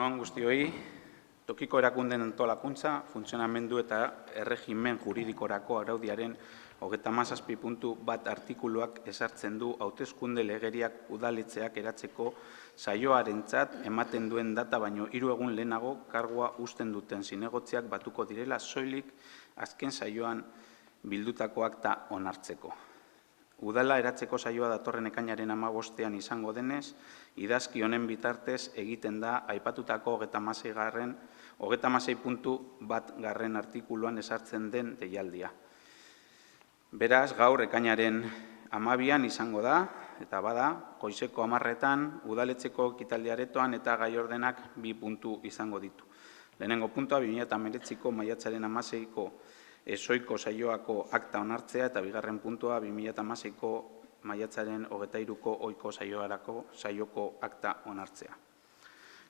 Egunon guztioi, tokiko erakunden antolakuntza, funtzionamendu eta erregimen juridikorako araudiaren 37.1 artikuluak ezartzen du hauteskunde legeriak udaletxeak eratzeko saioarentzat ematen duen data baino 3 egun lehenago kargua uzten duten zinegotziak batuko direla soilik azken saioan bildutako akta onartzeko. Udala eratzeko saioa datorren ekainaren 15ean izango denez, idazki honen bitartez egiten da aipatutako 36.1 artikuluan ezartzen den deialdia. Beraz, gaur ekainaren 12ean izango da, eta bada, goizeko 10etan udaletxeko ekitaldi aretoan eta gai ordenak 2 puntu izango ditu. Lehenengo puntua 2019ko maiatzaren 16ko ezoiko saioako akta onartzea eta bigarren puntua 2016ko maiatzaren 23ko ohiko saioko akta onartzea.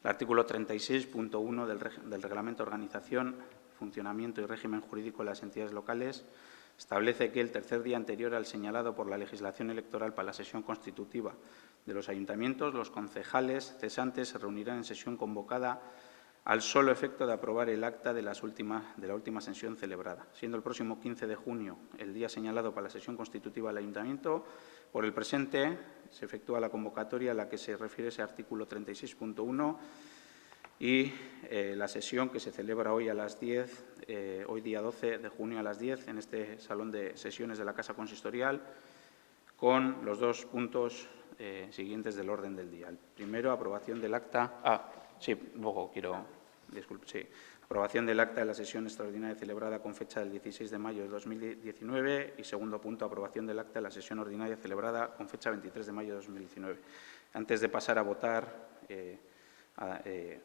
El artículo 36.1 del Reglamento de Organización, Funcionamiento y Régimen Jurídico de las Entidades Locales establece que el tercer día anterior al señalado por la legislación electoral para la sesión constitutiva de los ayuntamientos, los concejales cesantes se reunirán en sesión convocada al solo efecto de aprobar el acta de la última sesión celebrada, siendo el próximo 15 de junio el día señalado para la sesión constitutiva del Ayuntamiento. Por el presente se efectúa la convocatoria a la que se refiere ese artículo 36.1 y la sesión que se celebra hoy a las 10, hoy día 12 de junio a las 10, en este salón de sesiones de la Casa Consistorial, con los 2 puntos siguientes del orden del día. El primero, aprobación del acta. Aprobación del acta de la sesión extraordinaria celebrada con fecha del 16 de mayo de 2019 y segundo punto, aprobación del acta de la sesión ordinaria celebrada con fecha 23 de mayo de 2019. Antes de pasar a votar,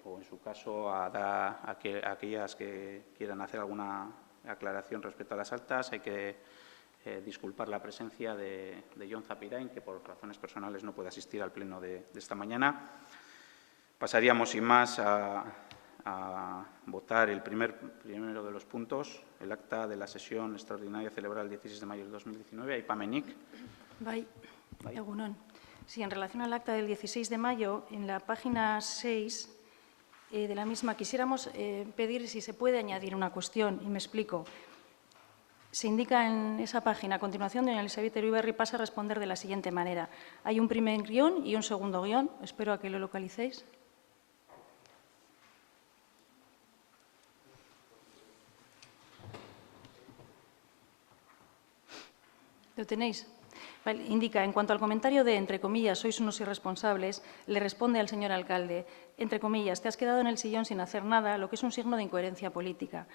o en su caso a aquellas que quieran hacer alguna aclaración respecto a las actas, hay que disculpar la presencia de Jon Zapirain, que por razones personales no puede asistir al pleno de esta mañana. Pasaríamos sin más a votar el primero de los puntos, el acta de la sesión extraordinaria celebrada el 16 de mayo de 2019. Aipamenik. Bai, egunon. Sí, en relación al acta del 16 de mayo, en la página 6 de la misma, quisiéramos pedir si se puede añadir una cuestión, y me explico. Se indica en esa página, a continuación, doña Elizabeth Eruiberri pasa a responder de la siguiente manera. Hay un primer guión y un segundo guión. Espero a que lo localicéis. ¿Lo tenéis? Vale, indica, en cuanto al comentario de, entre comillas, sois unos irresponsables, le responde al señor alcalde, entre comillas, te has quedado en el sillón sin hacer nada, lo que es un signo de incoherencia política.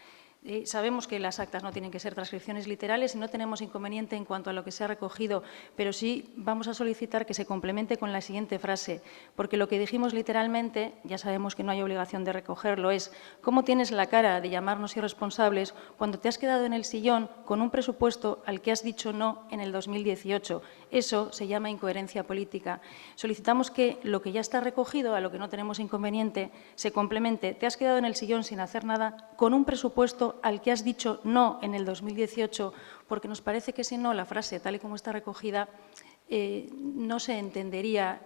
Sabemos que las actas no tienen que ser transcripciones literales y no tenemos inconveniente en cuanto a lo que se ha recogido, pero sí vamos a solicitar que se complemente con la siguiente frase, porque lo que dijimos literalmente, ya sabemos que no hay obligación de recogerlo, es ¿cómo tienes la cara de llamarnos irresponsables cuando te has quedado en el sillón con un presupuesto al que has dicho no en el 2018? Eso se llama incoherencia política. Solicitamos que lo que ya está recogido, a lo que no tenemos inconveniente, se complemente. Te has quedado en el sillón sin hacer nada con un presupuesto al que has dicho no en el 2018, porque nos parece que si no, la frase, tal y como está recogida, no se entendería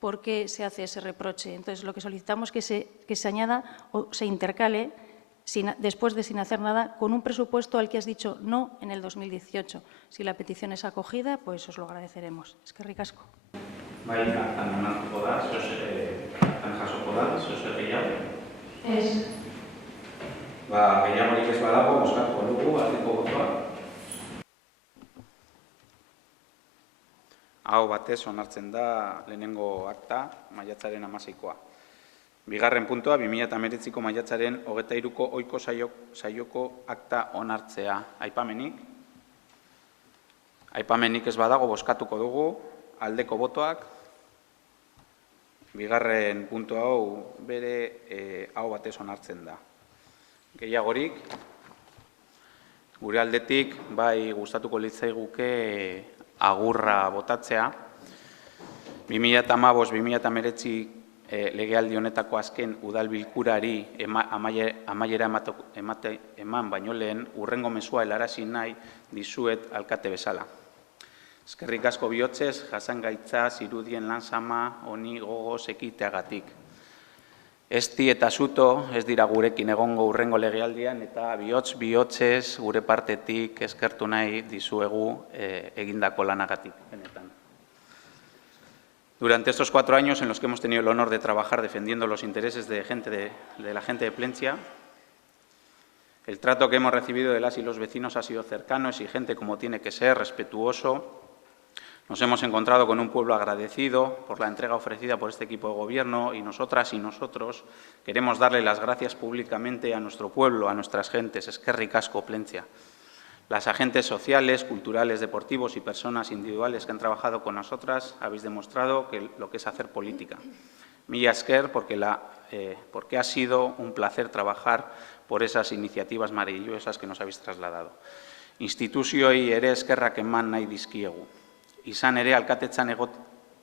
por qué se hace ese reproche. Entonces, lo que solicitamos es que se añada o se intercale después de sin hacer nada, con un presupuesto al que has dicho no en el 2018. Si la petición es acogida, pues os lo agradeceremos. Eskerrik asko. Bai, animatuko da, jasoko da, gehiago? Ez. Gehiagorik ez badago, bozkatuko dugu, aldeko botoa. Aho batez onartzen da lehenengo akta, maiatzaren 16koa. Bigarren puntua, 2019ko maiatzaren 23ko ohiko saioko akta onartzea. Aipamenik? Aipamenik ez badago, bozkatuko dugu, aldeko botoak. Bigarren puntu hau bere aho batez onartzen da. Gehiagorik, gure aldetik, bai gustatuko litzaiguke agurra botatzea. 2015-2019 legealdi honetako azken udal bilkurari amaiera eman baino lehen hurrengo mezua helarazi nahi dizuet alkate bezala. Eskerrik asko bihotzez, jasangaitza zirudien lan sama honi gogoz ekiteagatik. Esti eta Suto ez dira gurekin egongo hurrengo legealdian eta bihotzez gure partetik eskertu nahi dizuegu egindako lanagatik benetan. Durante estos 4 años en los que hemos tenido el honor de trabajar defendiendo los intereses de la gente de Plentzia, el trato que hemos recibido de las y los vecinos ha sido cercano, exigente como tiene que ser, respetuoso. Nos hemos encontrado con un pueblo agradecido por la entrega ofrecida por este equipo de gobierno y nosotras y nosotros queremos darle las gracias públicamente a nuestro pueblo, a nuestras gentes, eskerrik asko Plentzia. Las agentes sociales, culturales, deportivos y personas individuales que han trabajado con nosotras habéis demostrado lo que es hacer política. Mila esker porque ha sido un placer trabajar por esas iniciativas maravillosas que nos habéis trasladado. Instituzioei ere eskerrak eman nahi dizkiegu. Izan ere, alkatetzan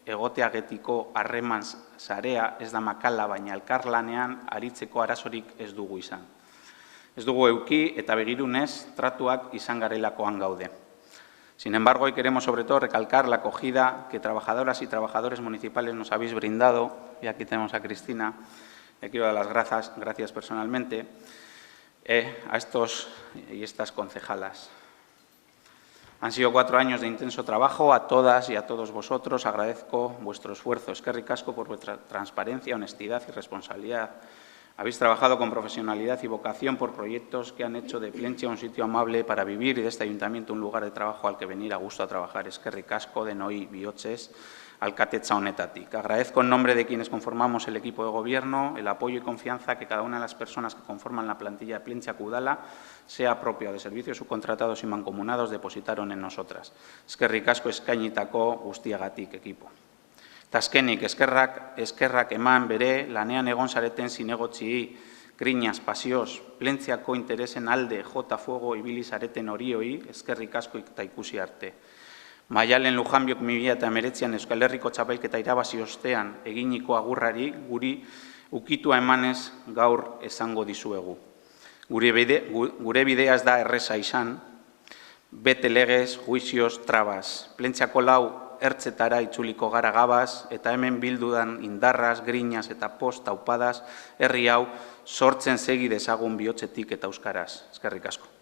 egoteagetiko harreman sarea ez da makala, baina elkarlanean aritzeko arazorik ez dugu izan. Ez dugu euki eta begirunez tratuak izan garelakoan gaude. Sin embargo, hoy queremos sobre todo recalcar la acogida que trabajadoras y trabajadores municipales nos habéis brindado, y aquí tenemos a Cristina, le quiero dar las gracias personalmente, a estos y estas concejalas. Han sido 4 años de intenso trabajo. A todas y a todos vosotros agradezco vuestro esfuerzo. Eskerrik asko por vuestra transparencia, honestidad y responsabilidad. Habéis trabajado con profesionalidad y vocación por proyectos que han hecho de Plentzia un sitio amable para vivir y de este ayuntamiento un lugar de trabajo al que venir a gusto a trabajar. Eskerrik asko denoi bihotzez alkatetza honetatik. Agradezco en nombre de quienes conformamos el equipo de gobierno el apoyo y confianza que cada una de las personas que conforman la plantilla de Plentzia Udala, sea propia de servicios subcontratados y mancomunados, depositaron en nosotras. Eskerrik asko eskainitako guztiagatik equipo. Eta azkenik, eskerrak eman bere lanean egon zareten zinegotzi, griñas, pasioz, Plentziako interesen alde jota fuego ibili zareten horioi, eskerrik asko eta ikusi arte. Maialen Lujanbiok 2019an Euskal Herriko txapelketa irabazi ostean eginiko agurrari guri ukitua emanez gaur esango dizuegu. Gure bidea ez da erreza izan, bete legez, juizioz, trabaz. Plentziako 4 ertzetara itzuliko gara gabaz, eta hemen bildudan indarraz, griñas eta post taupadas, herri hau sortzen segi dezagun bihotzetik eta euskaraz. Eskerrik asko.